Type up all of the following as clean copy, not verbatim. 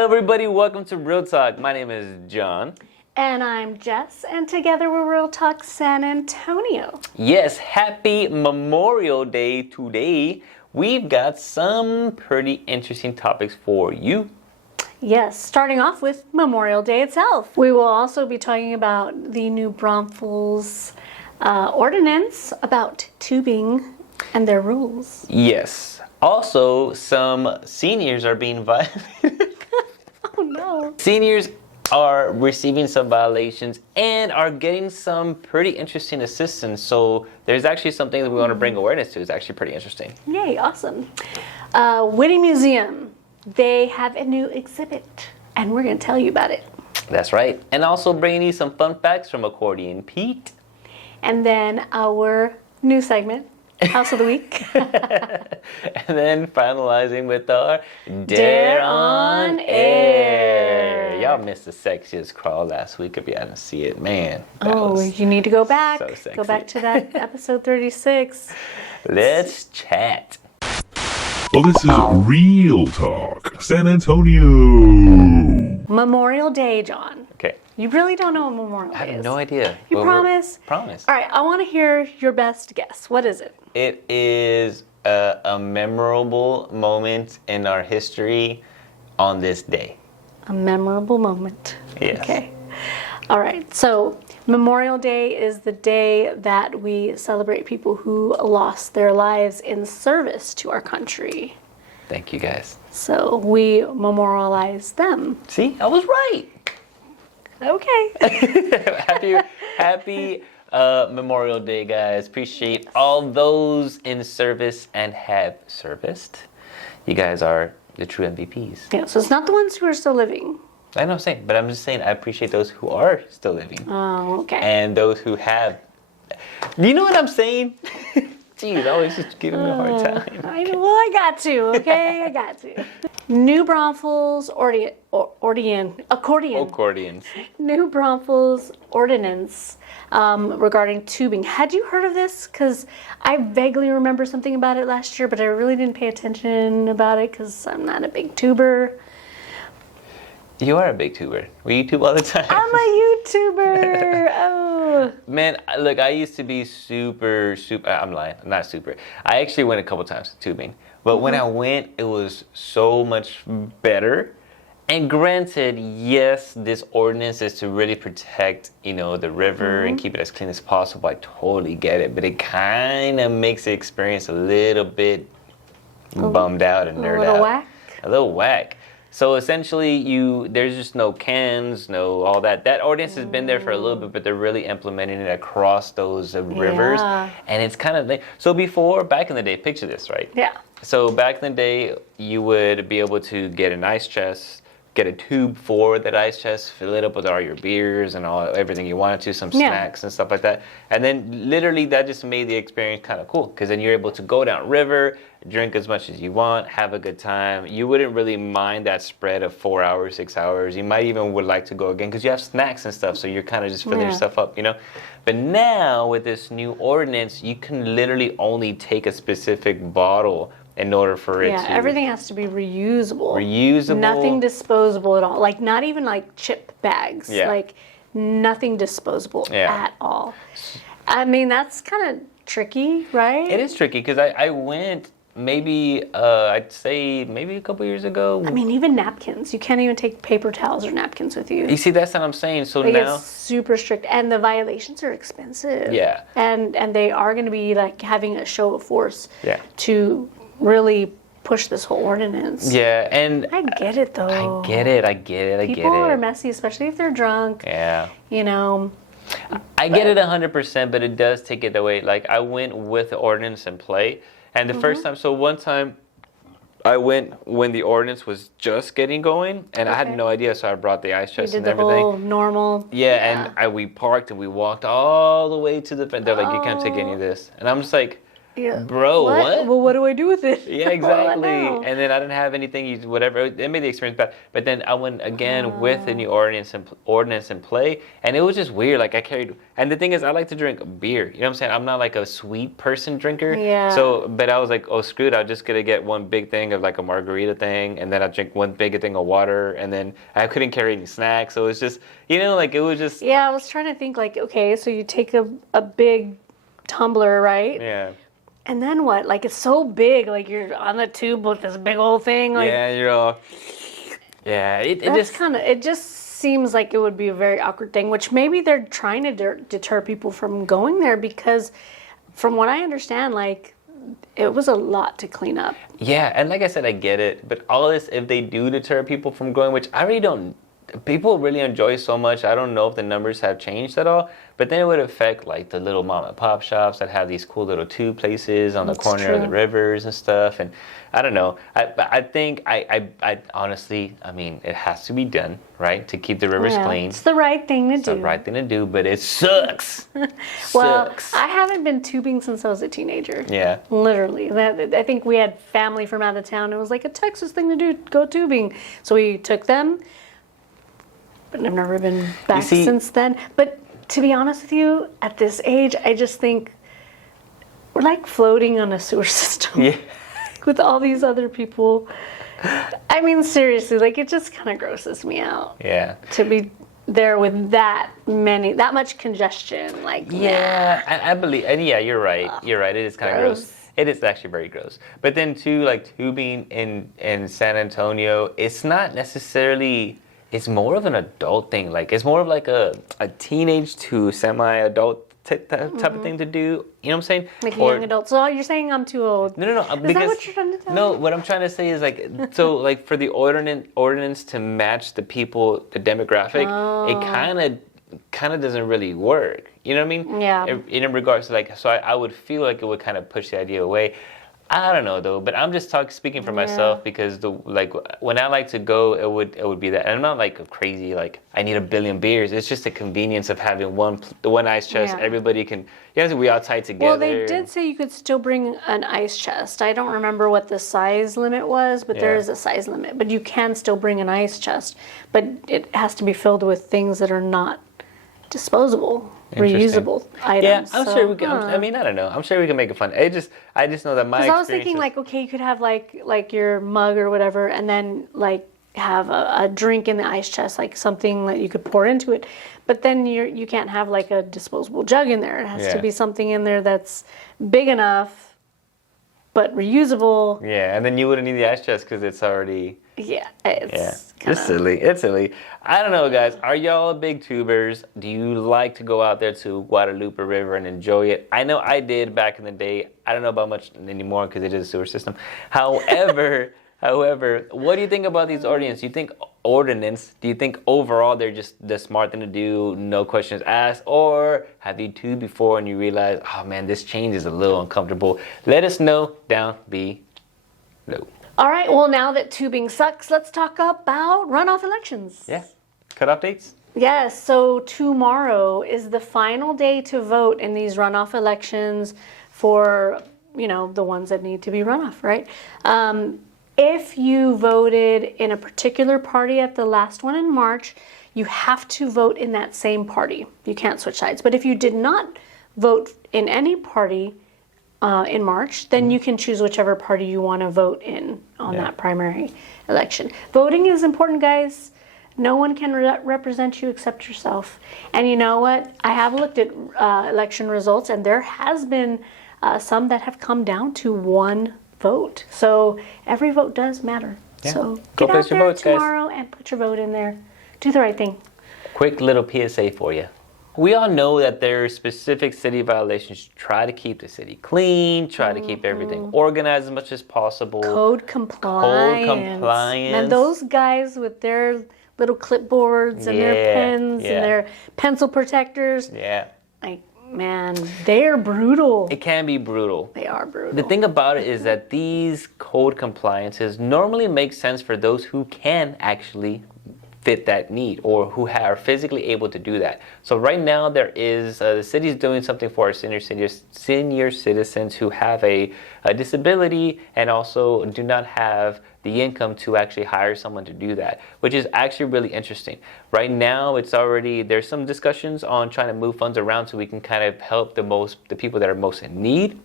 Hello everybody, welcome to Real Talk. My name is John. And I'm Jess, and together we're Real Talk San Antonio. Yes, happy Memorial Day today. We've got some pretty interesting topics for you. Yes, starting off with Memorial Day itself. We will also be talking about the New Braunfels ordinance about tubing and their rules. Yes. Also, some seniors are being violated. Oh no. Seniors are receiving some violations and are getting some pretty interesting assistance. So there's actually something that we want to bring awareness to. It's actually pretty interesting. Yay, awesome. Witte Museum, they have a new exhibit, and we're going to tell you about it. That's right. And also bringing you some fun facts from Accordion Pete. And then our new segment, House of the Week. And then finalizing with our Dare on Air. Y'all missed the sexiest crawl last week if you hadn't seen it. Man. You need to go back. So sexy. Go back to that episode 36. Let's chat. Well, this is Real Talk San Antonio. Memorial Day, John. Okay. You really don't know what Memorial Day I is? have no idea. You Well, promise? Promise. All right, I want to hear your best guess. What is it? It is a memorable moment in our history on this day. A memorable moment. Yes. Okay. All right, so Memorial Day is the day that we celebrate people who lost their lives in service to our country. Thank you, guys. So we memorialize them. See, I was right. Okay. Happy Memorial Day, guys. Appreciate all those in service and have serviced. You guys are the true MVPs. Yeah, so it's not the ones who are still living. I know, saying, but I'm just saying I appreciate those who are still living. Oh, okay. And those who have. You know what I'm saying? Jeez, always just giving me a hard time. I got to, okay? I got to. New Braunfels Accordions. New Braunfels ordinance regarding tubing. Had you heard of this? Because I vaguely remember something about it last year, but I really didn't pay attention about it because I'm not a big tuber. You are a big tuber. We YouTube all the time. I'm a YouTuber. Oh. Man, look, I used to be super. I'm lying. I'm not super. I actually went a couple times to tubing. But when I went, it was so much better. And granted, yes, this ordinance is to really protect, the river and keep it as clean as possible. I totally get it. But it kind of makes the experience a little bit bummed out and nerd out. A little whack? A little whack. So essentially, there's just no cans, no all that. That ordinance has been there for a little bit, but they're really implementing it across those rivers. Yeah. And it's kind of so back in the day, picture this, right? Yeah. So back in the day, you would be able to get an ice chest, get a tube for that ice chest, fill it up with all your beers and everything you wanted to, some snacks and stuff like that. And then literally that just made the experience kind of cool because then you're able to go down river, drink as much as you want, have a good time. You wouldn't really mind that spread of 4 hours, 6 hours. You might even would like to go again because you have snacks and stuff, so you're kind of just filling yourself up, But now with this new ordinance, you can literally only take a specific bottle in order for it to... Yeah, everything has to be reusable. Reusable. Nothing disposable at all. Like, not even like chip bags. Yeah. Like, nothing disposable at all. I mean, that's kind of tricky, right? It is tricky because I went maybe, I'd say maybe a couple years ago. I mean, even napkins. You can't even take paper towels or napkins with you. You see, that's what I'm saying. So like, now... It's super strict. And the violations are expensive. Yeah. And they are going to be, like, having a show of force to really push this whole ordinance. Yeah, and... I get it, though. I get it. People are messy, especially if they're drunk. Yeah. I get it 100%, but it does take it away. Like, I went with the ordinance in play, and the first time, so one time, I went when the ordinance was just getting going, and I had no idea, so I brought the ice chest and everything. You did the whole normal. Yeah, and we parked and we walked all the way to the front. They're like, you can't take any of this. And I'm just like... Yeah. Bro, what? Well, what do I do with it? Yeah, What do I exactly. do? And then I didn't have anything, whatever. It made the experience bad. But then I went again with the new ordinance in play, and it was just weird. Like I carried, and the thing is, I like to drink beer. You know what I'm saying? I'm not like a sweet person drinker. Yeah. So, but I was like, oh, screw it. I'm just gonna get one big thing of like a margarita thing, and then I drink one big thing of water, and then I couldn't carry any snacks. So it's just, like it was just. Yeah, I was trying to think like, okay, so you take a big tumbler, right? Yeah. And then what? Like it's so big, like you're on the tube with this big old thing. Like, Yeah, you're all. Yeah, it just seems like it would be a very awkward thing, which maybe they're trying to deter people from going there because, from what I understand, like it was a lot to clean up. Yeah, and like I said, I get it, but all this, if they do deter people from going, which I really don't. People really enjoy so much. I don't know if the numbers have changed at all, but then it would affect like the little mom and pop shops that have these cool little tube places on the corner of the rivers and stuff. And I don't know. I think I honestly, I mean, it has to be done, right, to keep the rivers clean. It's the right thing to do. It's the right thing to do, but it sucks. Well, Sucks. I haven't been tubing since I was a teenager. Yeah. Literally. I think we had family from out of town. It was like a Texas thing to do, go tubing. So we took them. But I've never been back since then. But to be honest with you, at this age, I just think we're like floating on a sewer system. Yeah. With all these other people. I mean, seriously, like it just kind of grosses me out. Yeah. To be there with that much congestion. Like, yeah, I believe, and yeah, you're right. You're right. It is kind of gross. It is actually very gross. But then too, like tubing in San Antonio, it's not necessarily. It's more of an adult thing. Like it's more of like a teenage to semi-adult type of thing to do. You know what I'm saying? Like a young adult. So you're saying I'm too old? No. Is that what you're trying to tell me? No, what I'm trying to say is like, so like for the ordinance to match the people, the demographic, it kind of doesn't really work. You know what I mean? Yeah. In regards to like, so I would feel like it would kind of push the idea away. I don't know though, but I'm just speaking for myself because when I like to go, it would be that. And I'm not like crazy, like I need a billion beers. It's just the convenience of having one ice chest. Yeah. Everybody can, we all tight together. Well, they did say you could still bring an ice chest. I don't remember what the size limit was, but there is a size limit. But you can still bring an ice chest, but it has to be filled with things that are not disposable, reusable items. Yeah, I'm sure we can. I mean, I don't know. I'm sure we can make it fun. I just know that my experience. I was thinking like, okay, you could have like your mug or whatever, and then like have a drink in the ice chest, like something that you could pour into it. But then you can't have like a disposable jug in there. It has to be something in there that's big enough, but reusable. Yeah, and then you wouldn't need the ice chest because it's already. Yeah, it's It's silly. It's silly. I don't know, guys. Are y'all big tubers? Do you like to go out there to Guadalupe River and enjoy it? I know I did back in the day. I don't know about much anymore because it is a sewer system. However, what do you think about these ordinances? Do you think overall they're just the smart thing to do, no questions asked? Or have you tubed before and you realize, oh man, this change is a little uncomfortable? Let us know down below. All right, well, now that tubing sucks, let's talk about runoff elections. Yeah. Cutoff dates? Yes, so tomorrow is the final day to vote in these runoff elections for, the ones that need to be runoff, right? If you voted in a particular party at the last one in March, you have to vote in that same party. You can't switch sides. But if you did not vote in any party in March, then you can choose whichever party you want to vote in on that primary election. Voting is important, guys. No one can represent you except yourself. And you know what? I have looked at election results, and there has been some that have come down to one vote. So every vote does matter. Yeah. So get out there tomorrow and put your vote in there. Do the right thing. Quick little PSA for you. We all know that there are specific city violations. Try to keep the city clean. Try to keep everything organized as much as possible. Code compliance. And those guys with their little clipboards and their pens and their pencil protectors. Yeah. Like, man, they're brutal. It can be brutal. They are brutal. The thing about it is that these code compliances normally make sense for those who can actually fit that need or who are physically able to do that. So right now there is the city's doing something for our senior citizens who have a disability and also do not have the income to actually hire someone to do that, which is actually really interesting. Right now there's some discussions on trying to move funds around so we can kind of help the people that are most in need,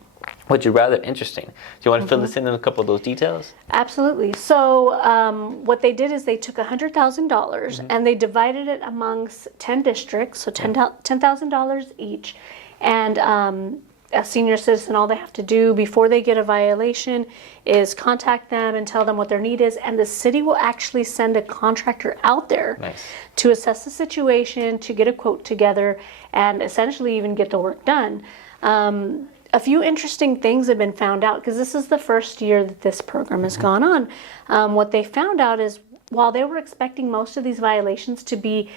which is rather interesting. Do you want to fill us in on a couple of those details? Absolutely. So what they did is they took $100,000 and they divided it amongst 10 districts, so $10,000 each. And a senior citizen, all they have to do before they get a violation is contact them and tell them what their need is. And the city will actually send a contractor out there to assess the situation, to get a quote together, and essentially even get the work done. A few interesting things have been found out because this is the first year that this program has gone on. What they found out is while they were expecting most of these violations to be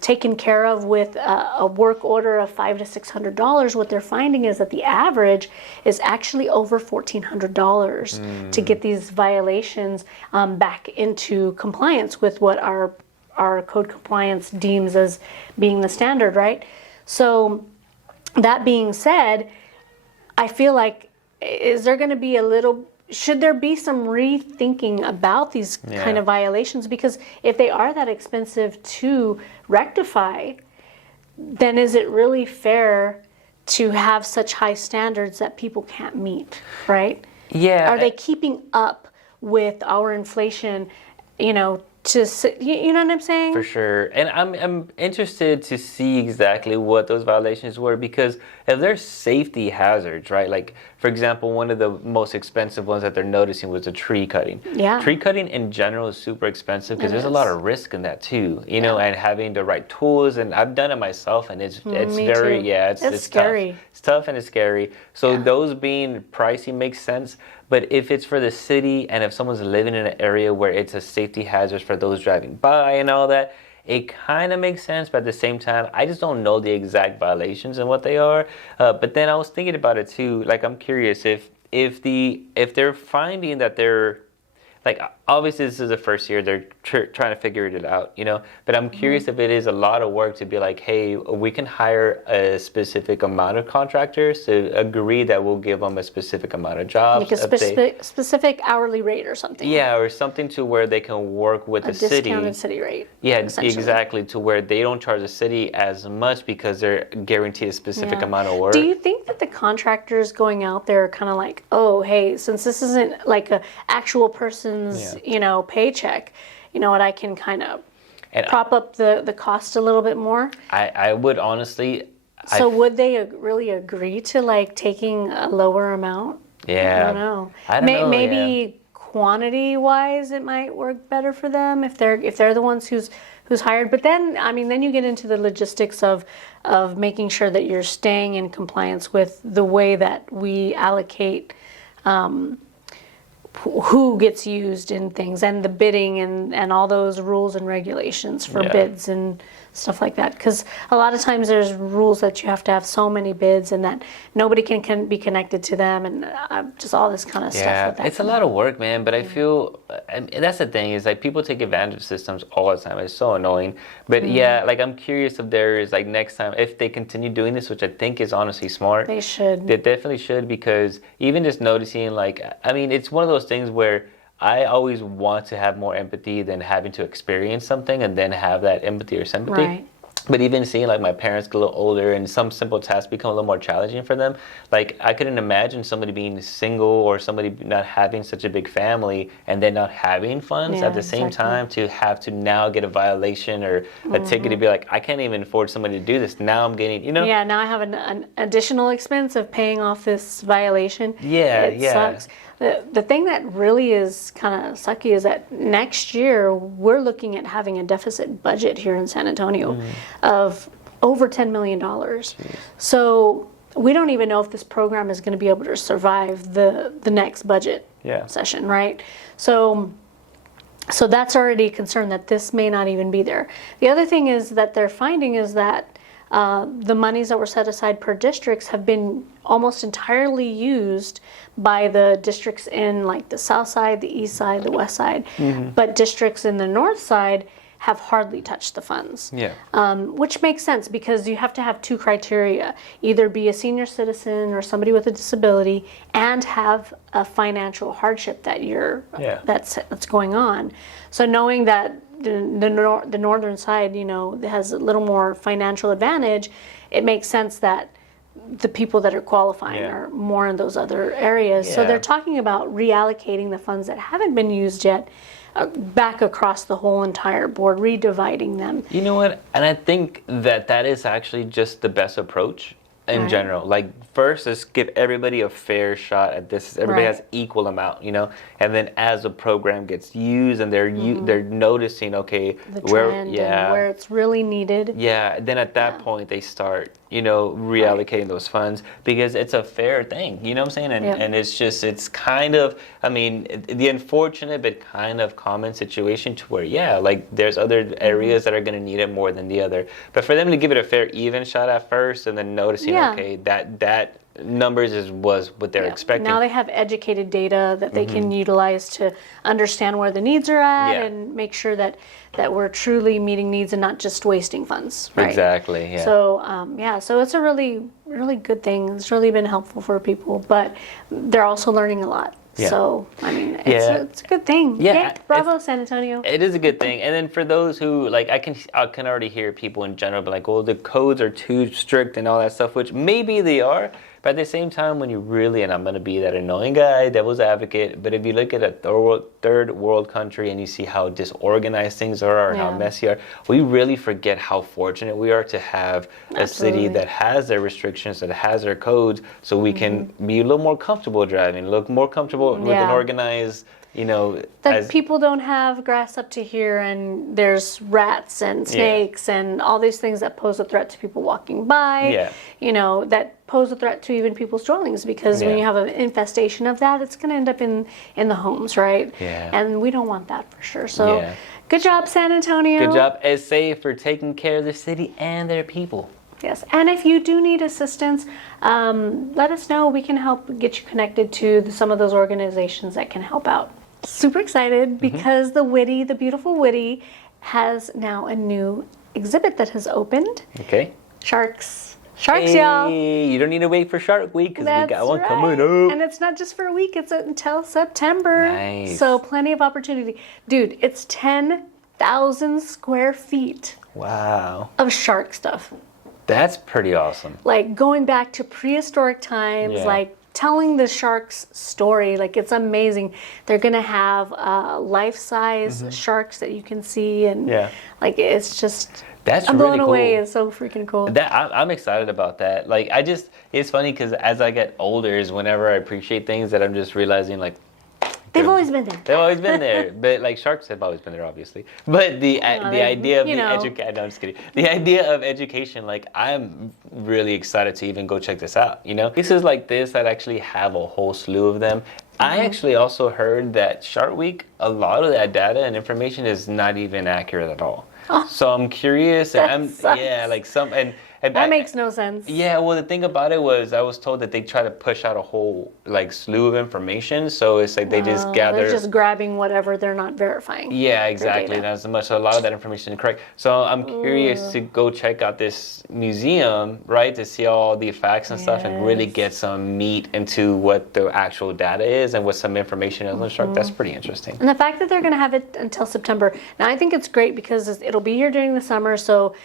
taken care of with a work order of $500 to $600, what they're finding is that the average is actually over $1,400 to get these violations back into compliance with what our code compliance deems as being the standard, right? So that being said, I feel like, should there be some rethinking about these kind of violations? Because if they are that expensive to rectify, then is it really fair to have such high standards that people can't meet, right? Yeah. Are they keeping up with our inflation, you know what I'm saying? For sure. And I'm interested to see exactly what those violations were, because if there's safety hazards, right? Like, for example, one of the most expensive ones that they're noticing was the tree cutting. Yeah. Tree cutting in general is super expensive because there's a lot of risk in that too, you know, and having the right tools. And I've done it myself, and it's very, too. It's scary. Tough. It's tough and it's scary. So those being pricey makes sense. But if it's for the city and if someone's living in an area where it's a safety hazard for those driving by and all that, it kind of makes sense. But at the same time, I just don't know the exact violations and what they are. But then I was thinking about it too. Like, I'm curious if they're finding that they're, like, obviously this is the first year they're trying to figure it out, you know. But I'm curious if it is a lot of work to be like, hey, we can hire a specific amount of contractors to agree that we'll give them a specific amount of jobs, like a specific hourly rate or something. Yeah, or something to where they can work with the city. A discounted city rate. Yeah, exactly, to where they don't charge the city as much because they're guaranteed a specific amount of work. Do you think that the contractors going out there are kind of like, oh, hey, since this isn't like a actual person's, paycheck, you know what, I can kind of prop up the cost a little bit more? I would honestly. So would they really agree to like taking a lower amount? Yeah. I don't know. Maybe quantity wise it might work better for them if they're the ones who's hired. But then then you get into the logistics of making sure that you're staying in compliance with the way that we allocate who gets used in things, and the bidding and all those rules and regulations for bids and stuff like that. Because a lot of times there's rules that you have to have so many bids and that nobody can be connected to them, and just all this kind of stuff with that. It's a lot of work, man. But I feel that's the thing, is like people take advantage of systems all the time. It's so annoying. But like, I'm curious if there is, like, next time, if they continue doing this, which I think is honestly smart. They should. They definitely should, because even just noticing, like, it's one of those things where I always want to have more empathy than having to experience something and then have that empathy or sympathy. Right. But even seeing, like, my parents get a little older and some simple tasks become a little more challenging for them, like, I couldn't imagine somebody being single or somebody not having such a big family and then not having funds at the same time to have to now get a violation or a ticket to be like, I can't even afford somebody to do this. Now I'm getting, Yeah, now I have an additional expense of paying off this violation. It sucks. The thing that really is kind of sucky is that next year we're looking at having a deficit budget here in San Antonio of over $10 million. So we don't even know if this program is going to be able to survive the next budget session, right? So that's already a concern that this may not even be there. The other thing is that they're finding is that the monies that were set aside per districts have been almost entirely used by the districts in, like, the south side, the east side, the west side. But districts in the north side have hardly touched the funds. Yeah. Which makes sense because you have to have two criteria: either be a senior citizen or somebody with a disability, and have a financial hardship that that's going on. So knowing that the northern side, has a little more financial advantage, it makes sense that the people that are qualifying are more in those other areas. So they're talking about reallocating the funds that haven't been used yet back across the whole entire board, redividing them. You know what? And I think that is actually just the best approach in general. Like, first, let's give everybody a fair shot at this. Everybody has equal amount, and then as the program gets used and they're noticing, okay, The trend and where it's really needed. Yeah, then at that point they start, reallocating those funds because it's a fair thing, you know what I'm saying? And it's kind of, the unfortunate but kind of common situation to where, like there's other areas that are going to need it more than the other. But for them to give it a fair, even shot at first and then noticing, okay, that numbers was what they're expecting. Now they have educated data that they can utilize to understand where the needs are at and make sure that we're truly meeting needs and not just wasting funds. Right? Exactly. Yeah. So so it's a really, really good thing. It's really been helpful for people, but they're also learning a lot. Yeah. So it's a good thing. Yeah. Bravo, San Antonio. It is a good thing. And then for those who I can already hear people in general be like, well, the codes are too strict and all that stuff, which maybe they are. But at the same time, when you really, and I'm going to be that annoying guy, devil's advocate, but if you look at a third world country and you see how disorganized things are or how messy are, we really forget how fortunate we are to have a city that has their restrictions, that has their codes, so we can be a little more comfortable driving, look more comfortable with an organized, that people don't have grass up to here and there's rats and snakes and all these things that pose a threat to people walking by, that pose a threat to even people's dwellings because when you have an infestation of that, it's going to end up in the homes, right? Yeah. And we don't want that for sure. So good job, San Antonio. Good job, SA, for taking care of the city and their people. Yes, and if you do need assistance, let us know. We can help get you connected to some of those organizations that can help out. Super excited because the beautiful Witte, has now a new exhibit that has opened. Okay. Sharks, Hey, y'all. You don't need to wait for Shark Week because we got one coming up. And it's not just for a week, it's until September. Nice. So plenty of opportunity. Dude, it's 10,000 square feet Wow. of shark stuff. That's pretty awesome. Like going back to prehistoric times, like telling the shark's story. Like it's amazing. They're gonna have life-size sharks that you can see, and like it's just. That's I'm really blown away. cool. It's so freaking cool. I'm excited about that. Like it's funny because as I get older is whenever I appreciate things that I'm just realizing like. They've always been there. They've always been there, but like sharks have always been there, obviously. But the idea of education, no, I'm just kidding. The idea of education, like I'm really excited to even go check this out. Places like this that actually have a whole slew of them. I actually also heard that Shark Week, a lot of that data and information is not even accurate at all. Oh, so I'm curious, and that makes no sense. Yeah, well, the thing about it was I was told that they try to push out a whole slew of information, so it's like they just gather. They're just grabbing whatever they're not verifying. Yeah, exactly. Not as much. So a lot of that information is correct. So I'm curious to go check out this museum, right, to see all the facts and stuff, and really get some meat into what the actual data is and what some information is on the shark. That's pretty interesting. And the fact that they're going to have it until September. Now, I think it's great because it'll be here during the summer, so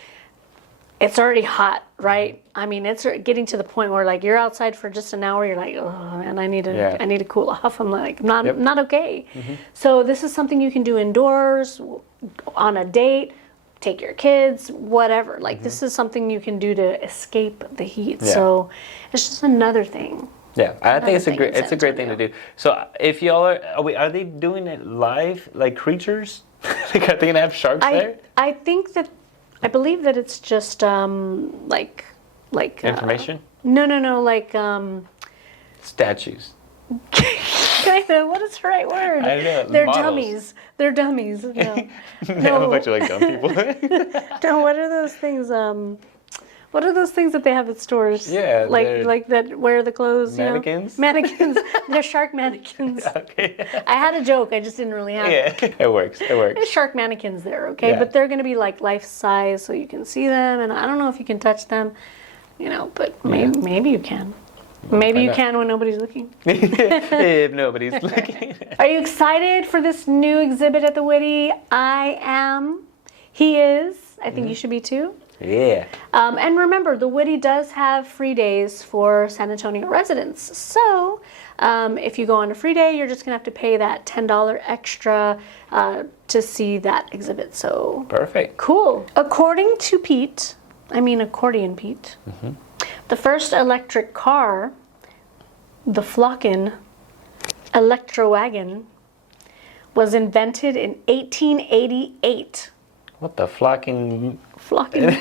it's already hot, right? I mean, it's getting to the point where like you're outside for just an hour, you're like, oh man, I need to cool off. I'm like, I'm not okay. So this is something you can do indoors, on a date, take your kids, whatever. Like this is something you can do to escape the heat. So it's just another thing. Yeah, I think it's a great thing to do. So if y'all are they doing it live, like creatures? Like, are they gonna have sharks there? I believe that it's just like information. No, like statues. What is the right word? I don't know. They're models. dummies. They're dummies. No. No, a bunch of dumb people. No, what are those things? What are those things that they have at stores? Yeah, they're- like that wear the clothes. Mannequins? You know? Mannequins. They're shark mannequins. Okay. I had a joke. I just didn't really have it. Yeah, it works. It works. There's shark mannequins there, okay? Yeah. But they're going to be like life size, so you can see them. And I don't know if you can touch them, you know, but maybe you can. Maybe you not? can when nobody's looking. If nobody's looking. Are you excited for this new exhibit at the Witte? I am. He is. I think you should be too. Yeah. And remember, the Witte does have free days for San Antonio residents. So if you go on a free day, you're just going to have to pay that $10 extra to see that exhibit. So Perfect. cool. According to Pete, Accordion Pete, the first electric car, the Flocken Electrowagon, was invented in 1888. What the flocking? Flocken.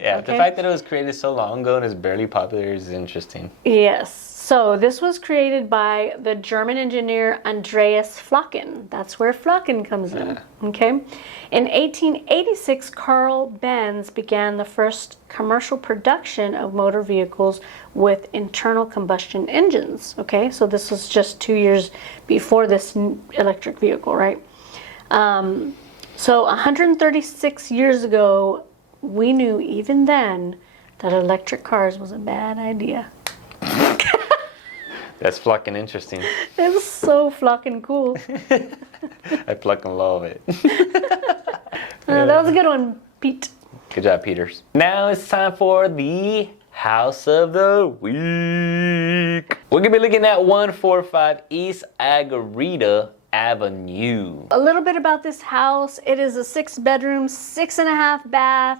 Yeah, the Okay. fact that it was created so long ago and is barely popular is interesting. Yes. So this was created by the German engineer Andreas Flocken. That's where Flocken comes in. Okay. In 1886, Carl Benz began the first commercial production of motor vehicles with internal combustion engines. Okay. So this was just 2 years before this electric vehicle, right? So 136 years ago, we knew even then that electric cars was a bad idea. That's flocking interesting. It was so flocking cool. I plucking love it. That was a good one, Pete. Good job, Peters. Now it's time for the House of the Week. We're gonna be looking at 145 East Agarita Avenue. A little bit about this house. It is a 6-bedroom, 6.5 bath.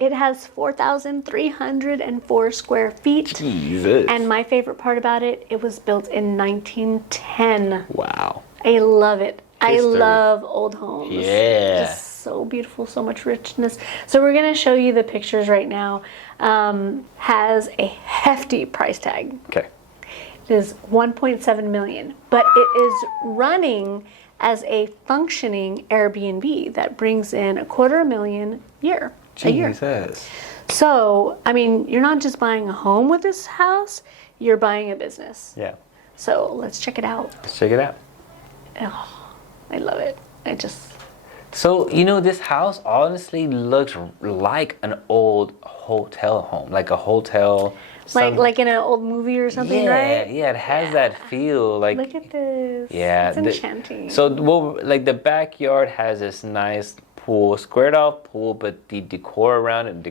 It has 4,304 square feet. Jesus. And my favorite part about it, it was built in 1910. Wow. I love it. I History. love old homes. Yeah. Just so beautiful, so much richness. So we're going to show you the pictures right now. Has a hefty price tag. Okay. It is 1.7 million, but it is running as a functioning Airbnb that brings in $250,000 a year. Jesus. So, you're not just buying a home with this house, you're buying a business. Yeah. So let's check it out. Let's check it out. Oh, I love it. So, this house honestly looks like an old hotel home, like a hotel. Like in an old movie or something, right? Yeah, it has that feel. Like, Look at this. yeah, It's enchanting. So, the backyard has this nice pool, squared off pool, but the decor around it, the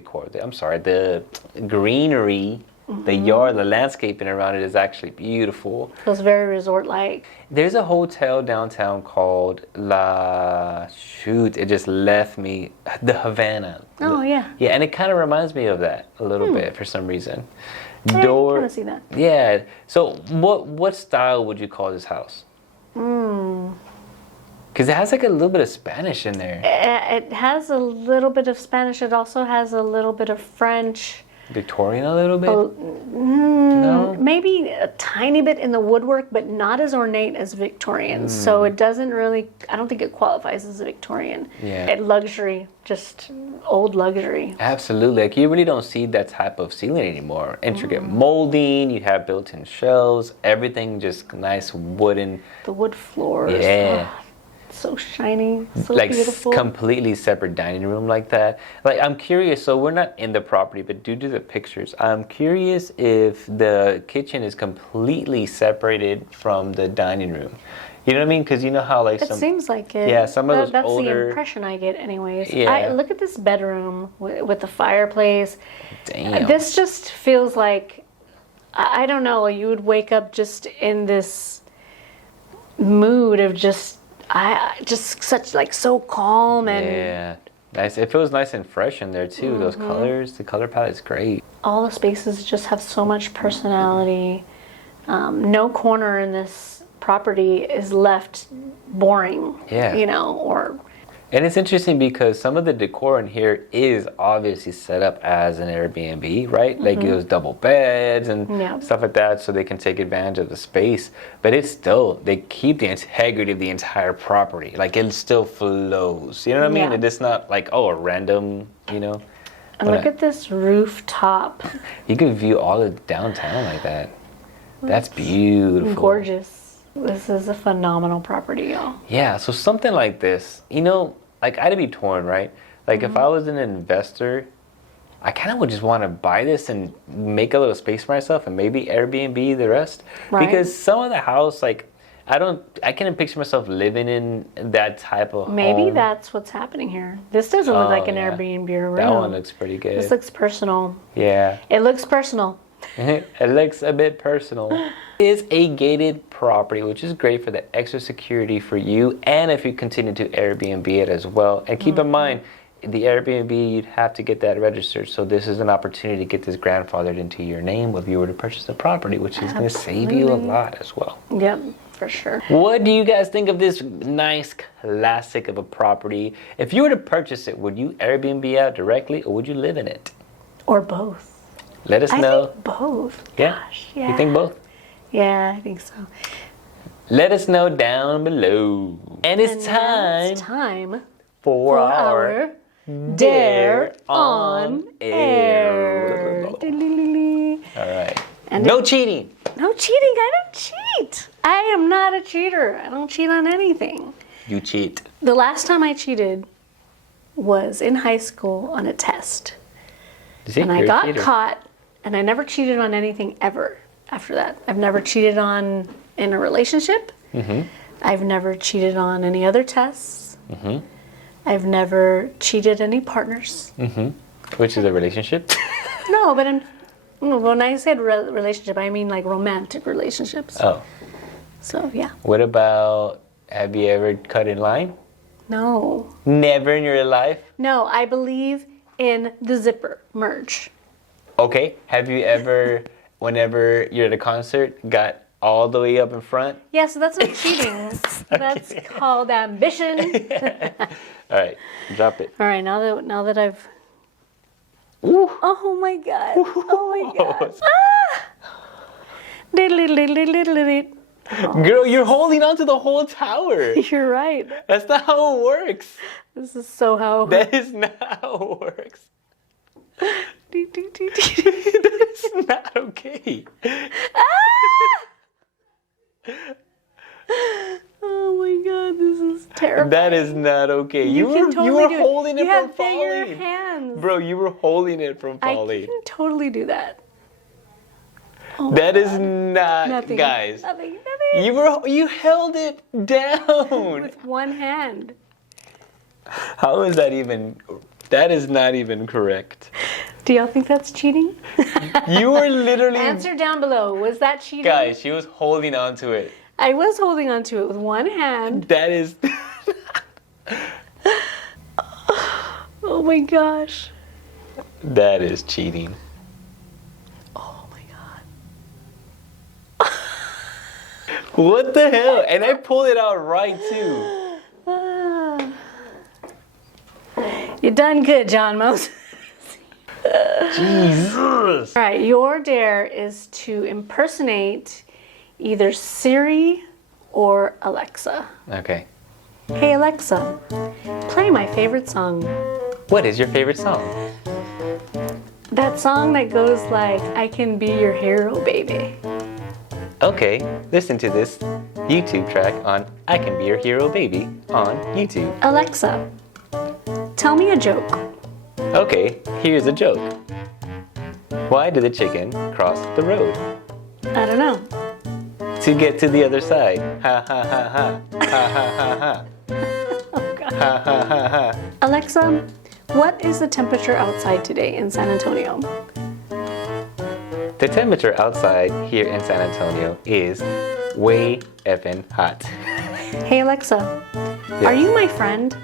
greenery, the yard, the landscaping around it is actually beautiful. Feels very resort-like. There's a hotel downtown called it just left me, the Havana. Oh, yeah. Yeah, and it kind of reminds me of that a little bit for some reason. I kind of see that. Yeah. So what style would you call this house? Because it has like a little bit of Spanish in there. It has a little bit of Spanish. It also has a little bit of French. Victorian a little bit? No? Maybe a tiny bit in the woodwork, but not as ornate as Victorian. So it doesn't really, I don't think it qualifies as a Victorian. Yeah. Luxury, just old luxury. Absolutely. Like you really don't see that type of ceiling anymore. Intricate molding, you have built-in shelves, everything just nice wooden. The wood floors. Yeah. Oh, so shiny, so Like beautiful. completely separate dining room like that. Like I'm curious, so we're not in the property, but due to the pictures, I'm curious if the kitchen is completely separated from the dining room. You know what I mean? Because you know how like It seems like it. Yeah, some of those That's older- the impression I get anyways. Yeah. Look at this bedroom with the fireplace. Damn. This just feels like, I don't know, you would wake up just in this mood of just such like so calm and Yeah. Nice. It feels nice and fresh in there too. Those colors, the color palette's great. all the spaces just have so much personality. No corner in this property is left boring. Yeah. And it's interesting because some of the decor in here is obviously set up as an Airbnb, right? Like those double beds and Yeah. stuff like that so they can take advantage of the space. But it's still, they keep the integrity of the entire property. Like it still flows. You know what I mean? Yeah. It is not like, a random, And look at this rooftop. You can view all of downtown like that. That's beautiful. Gorgeous. This is a phenomenal property, y'all. Yeah, so something like this, you know, like I'd be torn, right? Like if I was an investor, I kind of would just want to buy this and make a little space for myself and maybe Airbnb the rest. Right. Because some of the house, like I can't picture myself living in that type of Maybe home. that's what's happening here. This doesn't look like an yeah. Airbnb room. That one looks pretty good. This looks personal. Yeah. It looks personal. It looks a bit personal. It is a gated property, which is great for the extra security for you and if you continue to Airbnb it as well. And keep in mind, the Airbnb, you'd have to get that registered. So this is an opportunity to get this grandfathered into your name if you were to purchase the property, which is going to save you a lot as well. Yep, for sure. What do you guys think of this nice classic of a property? If you were to purchase it, would you Airbnb out directly or would you live in it? Or both. Let us I know. think both. Yeah? Gosh, yeah. You think both? Yeah, I think so. Let us know down below. And it's Now it's time time for our Dare on Air. All right. And No cheating. No cheating. I don't cheat. I am not a cheater. I don't cheat on anything. You cheat. The last time I cheated was in high school on a test. See, And I you're a got cheater. caught, and I never cheated on anything ever after that. I've never cheated on in a relationship. I've never cheated on any other tests. I've never cheated any partners. Which is a relationship. No, but when I said relationship, I mean like romantic relationships. Oh. So, yeah. What about, have you ever cut in line? No. Never in your life? No, I believe in the zipper merge. Okay. Have you ever, whenever you're at a concert, got all the way up in front? Yeah, so that's not cheating. That's called ambition. All right. Drop it. All right, now that I've... Ooh. Oh my God. Oh my God. Ah! Girl, you're holding on to the whole tower. You're right. That's not how it works. This is so how... That is not how it works. That's not okay. Oh my God, this is terrible. That is not okay. You can were totally do holding it You from have bigger falling. hands. Bro, you were holding it from I falling. can totally do that. Oh my That is God. not, Nothing. guys. Nothing. You held it down. With one hand. How is that even? That is not even correct. Do y'all think that's cheating? You were literally. Answer down below. Was that cheating? Guys, she was holding on to it. I was holding on to it with one hand. That is. Oh my gosh. That is cheating. Oh my God. What the hell? And I pulled it out right too. You done good, John Moses. Jesus. All right, your dare is to impersonate either Siri or Alexa. Okay. Hey Alexa, play my favorite song. What is your favorite song? That song that goes like, I can be your hero, baby. Okay, listen to this YouTube track on I Can Be Your Hero Baby on YouTube. Alexa, tell me a joke. Okay, here's a joke. Why did the chicken cross the road? I don't know. To get to the other side. Ha ha ha ha. Ha ha ha ha. Oh God. Ha ha ha ha. Alexa, what is the temperature outside today in San Antonio? The temperature outside here in San Antonio is way effing hot. Hey Alexa, are you my friend?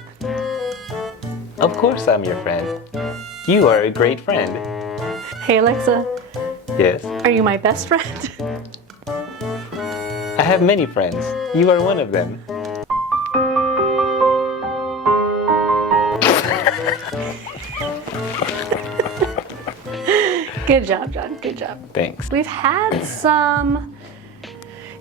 Of course I'm your friend. You are a great friend. Hey Alexa, Yes. are you my best friend? I have many friends. You are one of them. Good job, John. Good job. Thanks. We've had some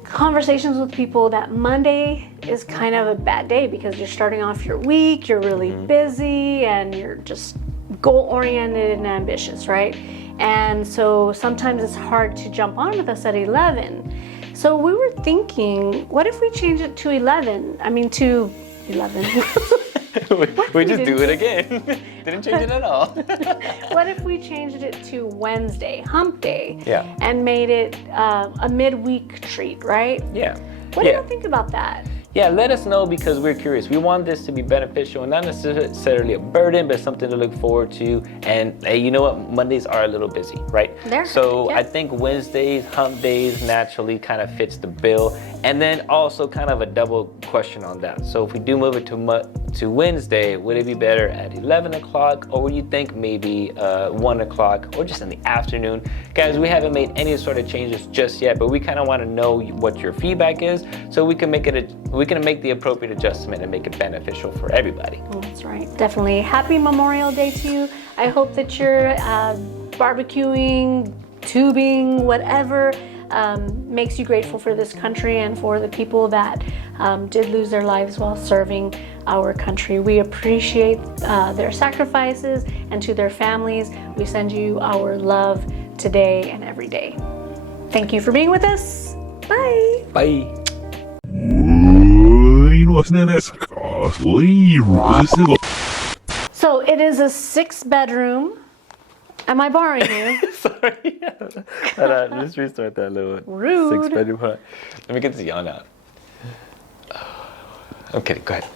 conversations with people that Monday is kind of a bad day because you're starting off your week, you're really busy, and you're just goal-oriented and ambitious, right? And so sometimes it's hard to jump on with us at 11. So we were thinking, what if we change it to 11? I mean, to 11. we just do it again. Didn't change it at all. What if we changed it to Wednesday, hump day, Yeah. and made it a midweek treat, right? Yeah. What do you think about that? Yeah, let us know because we're curious. We want this to be beneficial and not necessarily a burden, but something to look forward to. And hey, you know what? Mondays are a little busy, right? So yeah. I think Wednesdays, hump days naturally kind of fits the bill. And then also kind of a double question on that. So if we do move it to Wednesday, would it be better at 11 o'clock or would you think maybe 1 o'clock or just in the afternoon? Guys, we haven't made any sort of changes just yet, but we kind of want to know what your feedback is so we can make the appropriate adjustment and make it beneficial for everybody. That's right. Definitely. Happy Memorial Day to you. I hope that you're barbecuing, tubing, whatever makes you grateful for this country and for the people that did lose their lives while serving our country. We appreciate their sacrifices, and to their families, we send you our love today and every day. Thank you for being with us. Bye. Bye. So it is a 6-bedroom. Am I boring you? Sorry. Let's restart that little Rude. 6-bedroom. Let me get this yawn out. I'm kidding. Go ahead.